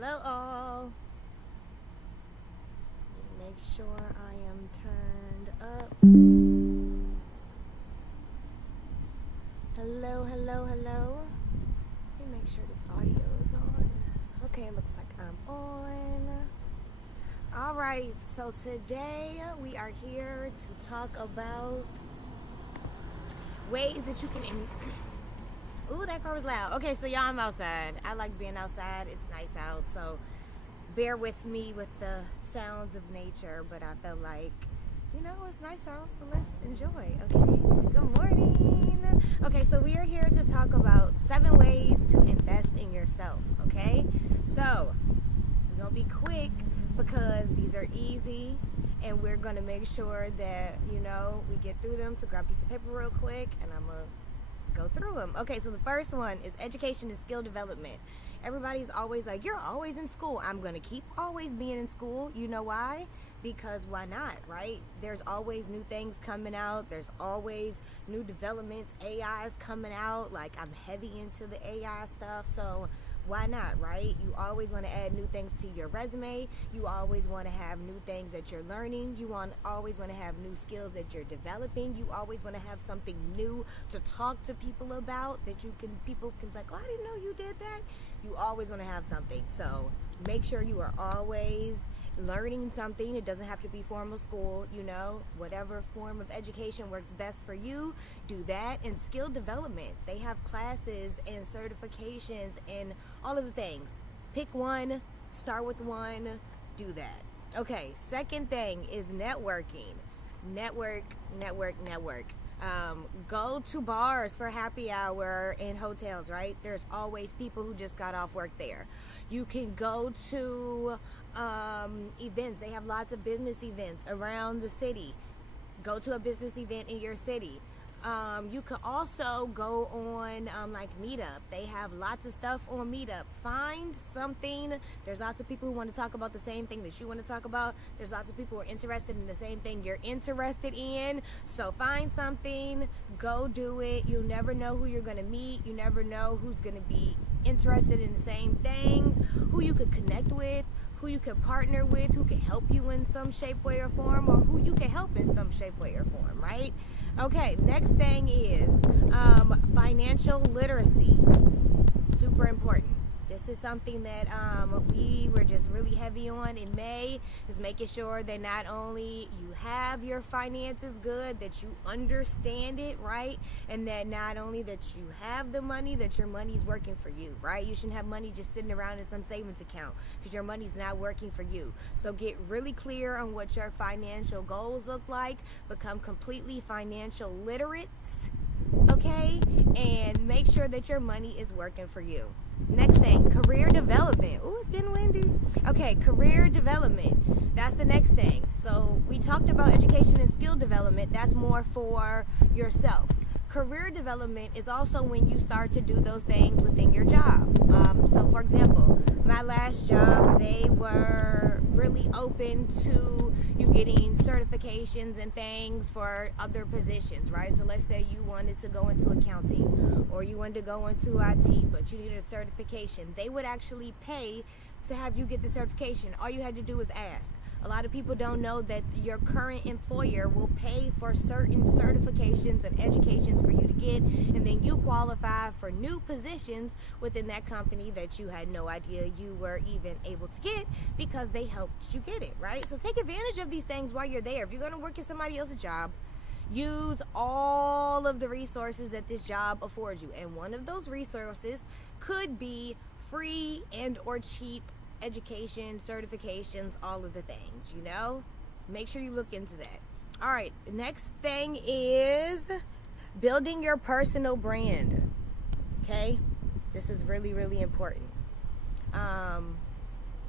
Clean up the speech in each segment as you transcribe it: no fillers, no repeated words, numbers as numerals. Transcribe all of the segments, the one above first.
Hello all. Make sure I am turned up. Hello. Let me make sure this audio is on. Okay, it looks like I'm on. All right, so today we are here to talk about ways that you can Ooh, that car was loud. Okay, so y'all, I'm outside. I like being outside. It's nice out, so bear with me with the sounds of nature, but I feel like, it's nice out, so let's enjoy, okay? Good morning. Okay, so we are here to talk about 7 ways to invest in yourself, okay? So, we're going to be quick because these are easy, and we're going to make sure that, we get through them. So grab a piece of paper real quick, and I'm going to go through them. Okay, so the first one is education and skill development. Everybody's always like, you're always in school. I'm going to keep always being in school. You know why? Because why not, right? There's always new things coming out. There's always new developments. AI is coming out. Like, I'm heavy into the AI stuff, so why not, right? You always want to add new things to your resume. You always want to have new things that you're learning. You always want to have new skills that you're developing. You always want to have something new to talk to people about that people can be like, oh, I didn't know you did that. You always want to have something. So make sure you are always learning something. It doesn't have to be formal school, whatever form of education works best for you, do that. And skill development, they have classes and certifications and all of the things. Pick one, start with one, do that. Okay, second thing is networking. Network. Go to bars for happy hour and hotels, right? There's always people who just got off work there. You can go to events. They have lots of business events around the city. Go to a business event in your city. You can also go on like Meetup. They have lots of stuff on Meetup. Find something. There's lots of people who want to talk about the same thing that you want to talk about. There's lots of people who are interested in the same thing you're interested in. So find something, go do it. You'll never know who you're going to meet. You never know who's going to be interested in the same things, who you could connect with, who you could partner with, who can help you in some shape, way, or form, or who you can help in some shape, way, or form, right? Okay, next thing is financial literacy. Super important. This is something that we were just really heavy on in May, is making sure that not only you have your finances good, that you understand it, right? And that not only that you have the money, that your money's working for you, right? You shouldn't have money just sitting around in some savings account because your money's not working for you. So get really clear on what your financial goals look like. Become completely financial literate, okay? And make sure that your money is working for you. Next thing, career development. Ooh, it's getting windy. Okay, career development. That's the next thing. So we talked about education and skill development. That's more for yourself. Career development is also when you start to do those things within your job. So for example, my last job, they were really open to you getting certifications and things for other positions, right? So let's say you wanted to go into accounting or you wanted to go into IT, but you needed a certification. They would actually pay to have you get the certification. All you had to do was ask. A lot of people don't know that your current employer will pay for certain certifications and educations for you to get, and then you qualify for new positions within that company that you had no idea you were even able to get because they helped you get it, right? So take advantage of these things while you're there. If you're going to work in somebody else's job, use all of the resources that this job affords you. And one of those resources could be free and or cheap education, certifications, all of the things, Make sure you look into that. All right, the next thing is building your personal brand, okay? This is really, really important.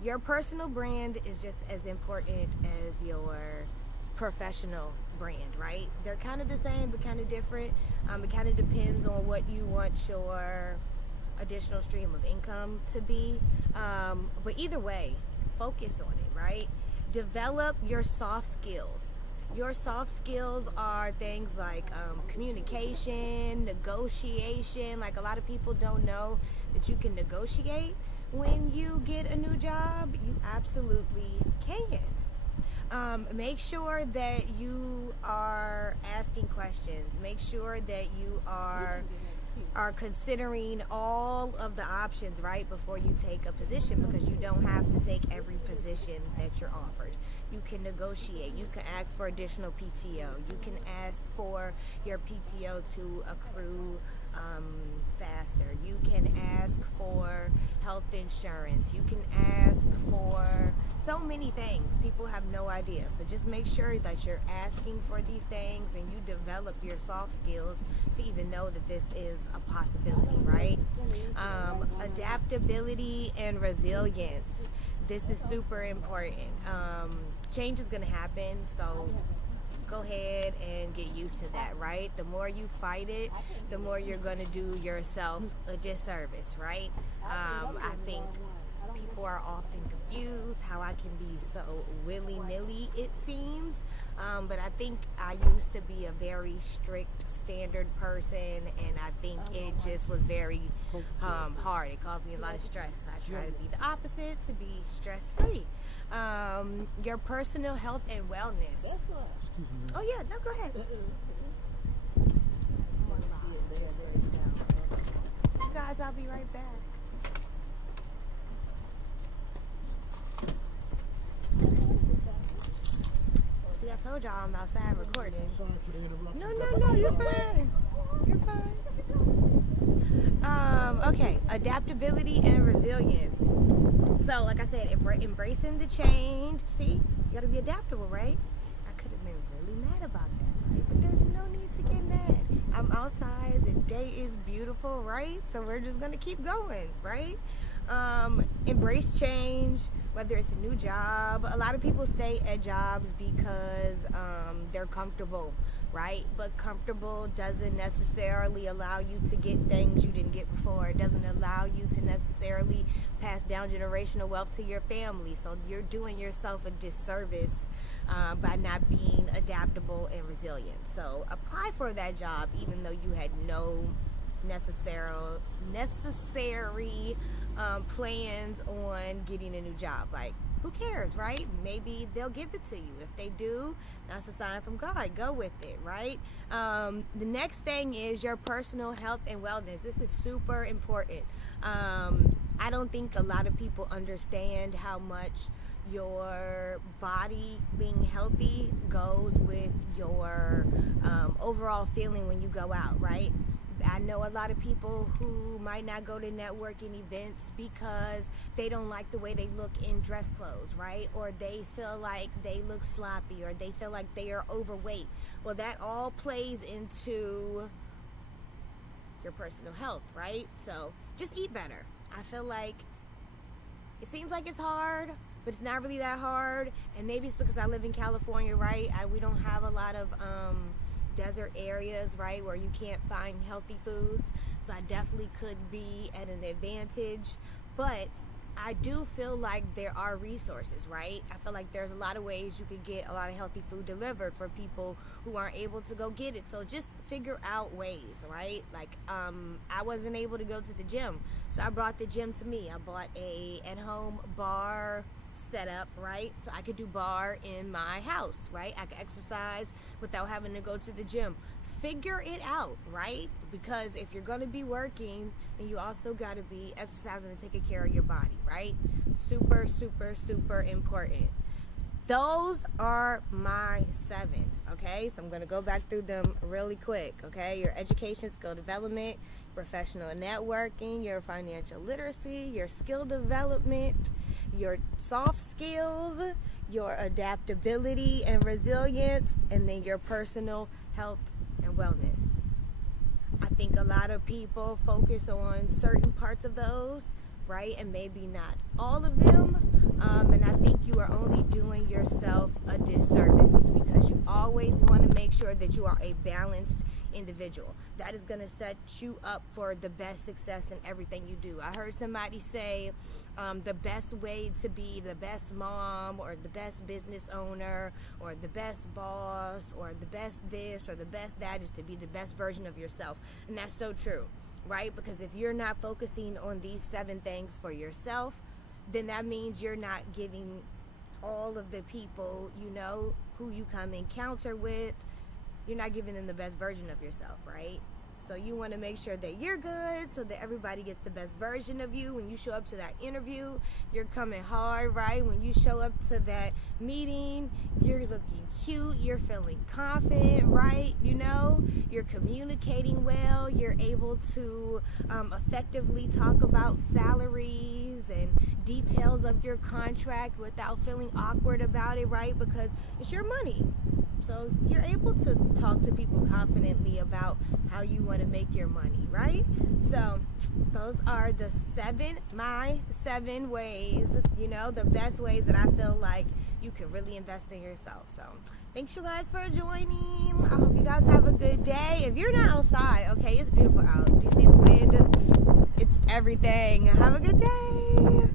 Your personal brand is just as important as your professional brand, right? They're kind of the same, but kind of different. It kind of depends on what you want your additional stream of income to be, but either way, focus on it, right? Develop your soft skills. Your soft skills are things like communication, negotiation. Like, a lot of people don't know that you can negotiate, when you get a new job? You absolutely can. Make sure that you are asking questions. Make sure that you are considering all of the options right before you take a position, because you don't have to take every position that you're offered. You can negotiate. You can ask for additional PTO. You can ask for your PTO to accrue faster. You can ask for health insurance. You can ask for so many things. People have no idea. So just make sure that you're asking for these things and you develop your soft skills to even know that this is a possibility, right? Adaptability and resilience. This is super important. Change is going to happen, so go ahead and get used to that, right? The more you fight it, the more you're going to do yourself a disservice, right? I think people are often confused how I can be so willy-nilly, it seems. But I think I used to be a very strict standard person, and I think it just was very hard. It caused me a lot of stress. I try to be the opposite, to be stress-free. Your personal health and wellness. Oh yeah, no, go ahead. You guys, I'll be right back. See, I told y'all I'm outside recording. Sorry for the interruption. No, you're fine. You're fine. Okay, adaptability and resilience. So, like I said, embracing the change. See, you gotta be adaptable, right? I could have been really mad about that, right? But there's no need to get mad. I'm outside, the day is beautiful, right? So we're just gonna keep going, right? Embrace change, whether it's a new job. A lot of people stay at jobs because they're comfortable, right? But comfortable doesn't necessarily allow you to get things you didn't get before. It doesn't allow you to necessarily pass down generational wealth to your family. So you're doing yourself a disservice by not being adaptable and resilient. So apply for that job even though you had no necessary plans on getting a new job. Like, who cares, right? Maybe they'll give it to you. If they do, that's a sign from God. Go with it, right? The next thing is your personal health and wellness. This is super important. I don't think a lot of people understand how much your body being healthy goes with your overall feeling when you go out, right? I know a lot of people who might not go to networking events because they don't like the way they look in dress clothes, right? Or they feel like they look sloppy, or they feel like they are overweight. Well, that all plays into your personal health, right? So just eat better. I feel like it seems like it's hard, but it's not really that hard. And maybe it's because I live in California, right? We don't have a lot of desert areas, right, where you can't find healthy foods. So I definitely could be at an advantage, but I do feel like there are resources, right? I feel like there's a lot of ways you could get a lot of healthy food delivered for people who aren't able to go get it. So just figure out ways, right? Like I wasn't able to go to the gym, so I brought the gym to me. I bought a at-home bar setup, right? So I could do bar in my house, right? I could exercise without having to go to the gym. Figure it out, right? Because if you're going to be working, then you also got to be exercising and taking care of your body, right? Super, super, super important. Those are my 7, okay? So I'm going to go back through them really quick, okay? Your education, skill development, professional networking, your financial literacy, your skill development, your soft skills, your adaptability and resilience, and then your personal health and wellness. I think a lot of people focus on certain parts of those, right? And maybe not all of them. And I think you are only doing yourself a disservice, because you always want to make sure that you are a balanced individual. That is going to set you up for the best success in everything you do. I heard somebody say the best way to be the best mom, or the best business owner, or the best boss, or the best this, or the best that, is to be the best version of yourself. And that's so true. right? Because if you're not focusing on these 7 things for yourself, then that means you're not giving all of the people, who you come encounter with, you're not giving them the best version of yourself, right? So you want to make sure that you're good so that everybody gets the best version of you. When you show up to that interview, you're coming hard, right? When you show up to that meeting, you're looking cute, you're feeling confident, right? You're communicating well, you're able to effectively talk about salaries and details of your contract without feeling awkward about it, right? Because it's your money. So you're able to talk to people confidently about how you want to make your money, right? So those are my 7 ways, the best ways that I feel like you can really invest in yourself. So thanks you guys for joining. I hope you guys have a good day. If you're not outside, okay, it's beautiful out. Do you see the wind? It's everything. Have a good day.